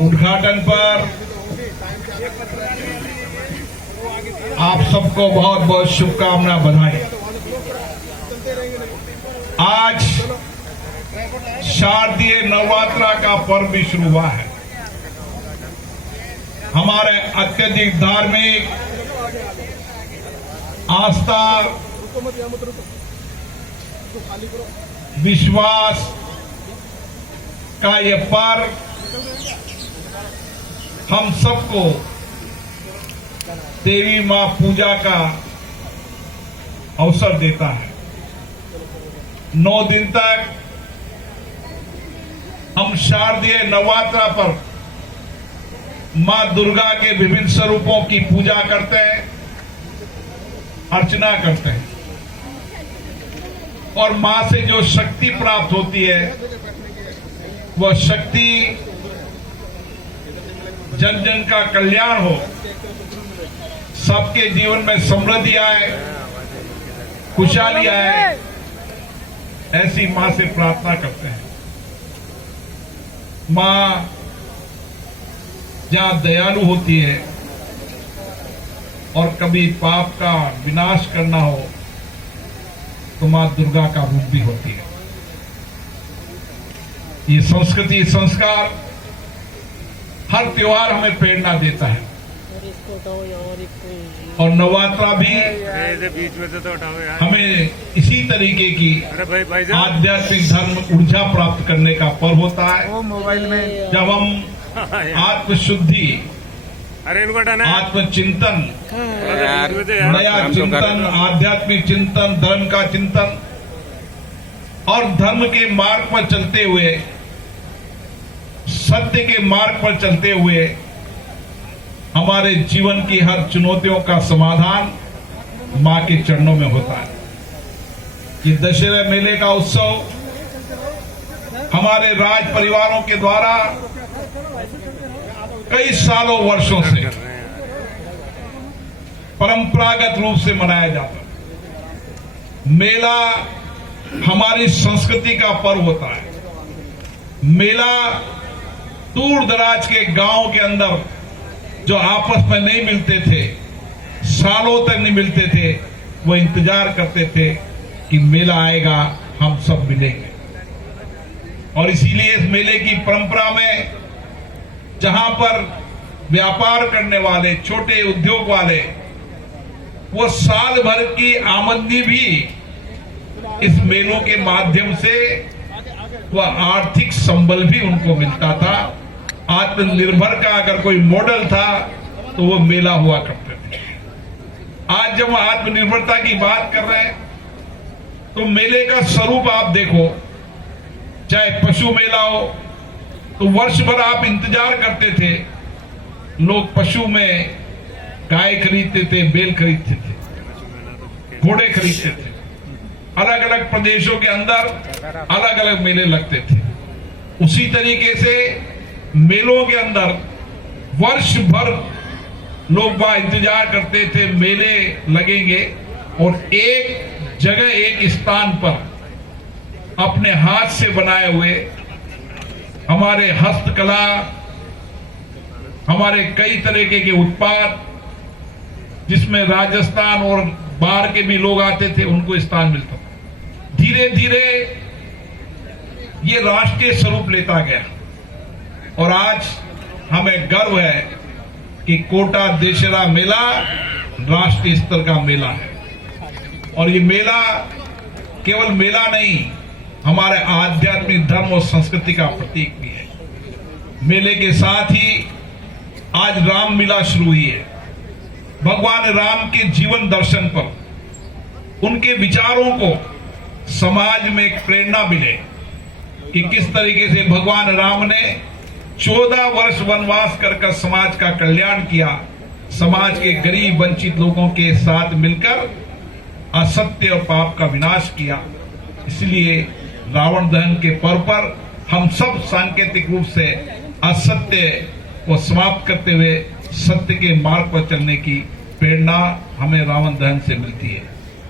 उद्घाटन पर आप सबको बहुत बहुत शुभकामना, बधाई। आज शारदीय नवरात्रा का पर्व भी शुरू हुआ है। हमारे अत्यधिक धार्मिक आस्था, विश्वास का ये पर्व हम सबको देवी मां पूजा का अवसर देता है। 9 दिन तक हम शारदीय नवरात्रा पर मां दुर्गा के विभिन्न स्वरूपों की पूजा करते हैं, अर्चना करते हैं और मां से जो शक्ति प्राप्त होती है वह शक्ति जन जन का कल्याण हो, सबके जीवन में समृद्धि आए, खुशहाली आए, ऐसी मां से प्रार्थना करते हैं। मां जहां दयालु होती है और कभी पाप का विनाश करना हो तो मां दुर्गा का रूप भी होती है। ये संस्कृति, संस्कार, हर त्योहार हमें प्रेरणा देता है और नवरात्रा भी बीच में से तो हमें इसी तरीके की आध्यात्मिक धर्म ऊर्जा प्राप्त करने का पर्व होता है। मोबाइल में जब हम आत्मशुद्धि, आत्मचिंतन, नया चिंतन, आध्यात्मिक चिंतन, धर्म का चिंतन और धर्म के मार्ग पर चलते हुए, सत्य के मार्ग पर चलते हुए हमारे जीवन की हर चुनौतियों का समाधान मां के चरणों में होता है। ये दशहरा मेले का उत्सव हमारे राज परिवारों के द्वारा कई सालों, वर्षों से परंपरागत रूप से मनाया जाता है। मेला हमारी संस्कृति का पर्व होता है। मेला दूर दराज के गांव के अंदर जो आपस में नहीं मिलते थे, सालों तक नहीं मिलते थे, वो इंतजार करते थे कि मेला आएगा, हम सब मिलेंगे। और इसीलिए इस मेले की परंपरा में जहां पर व्यापार करने वाले, छोटे उद्योग वाले, वो साल भर की आमदनी भी इस मेलों के माध्यम से, वह आर्थिक संबल भी उनको मिलता था। आत्मनिर्भर का अगर कोई मॉडल था तो वो मेला हुआ करते थे। आज जब हम आत्मनिर्भरता की बात कर रहे हैं तो मेले का स्वरूप आप देखो, चाहे पशु मेला हो तो वर्ष भर आप इंतजार करते थे, लोग पशु में गाय खरीदते थे, बैल खरीदते थे, घोड़े खरीदते थे। अलग अलग प्रदेशों के अंदर अलग अलग मेले लगते थे। उसी तरीके से मेलों के अंदर वर्ष भर लोग वहां इंतजार करते थे, मेले लगेंगे और एक जगह, एक स्थान पर अपने हाथ से बनाए हुए हमारे हस्तकला, हमारे कई तरीके के उत्पाद, जिसमें राजस्थान और बाहर के भी लोग आते थे, उनको स्थान मिलता था। धीरे धीरे ये राष्ट्रीय स्वरूप लेता गया और आज हमें गर्व है कि कोटा दशहरा मेला राष्ट्रीय स्तर का मेला है। और ये मेला केवल मेला नहीं, हमारे आध्यात्मिक धर्म और संस्कृति का प्रतीक भी है। मेले के साथ ही आज राम लीला शुरू हुई है। भगवान राम के जीवन दर्शन पर, उनके विचारों को समाज में एक प्रेरणा मिले कि किस तरीके से भगवान राम ने 14 वर्ष वनवास कर समाज का कल्याण किया, समाज के गरीब वंचित लोगों के साथ मिलकर असत्य और पाप का विनाश किया। इसलिए रावण दहन के पर्व पर हम सब सांकेतिक रूप से असत्य को समाप्त करते हुए सत्य के मार्ग पर चलने की प्रेरणा हमें रावण दहन से मिलती है।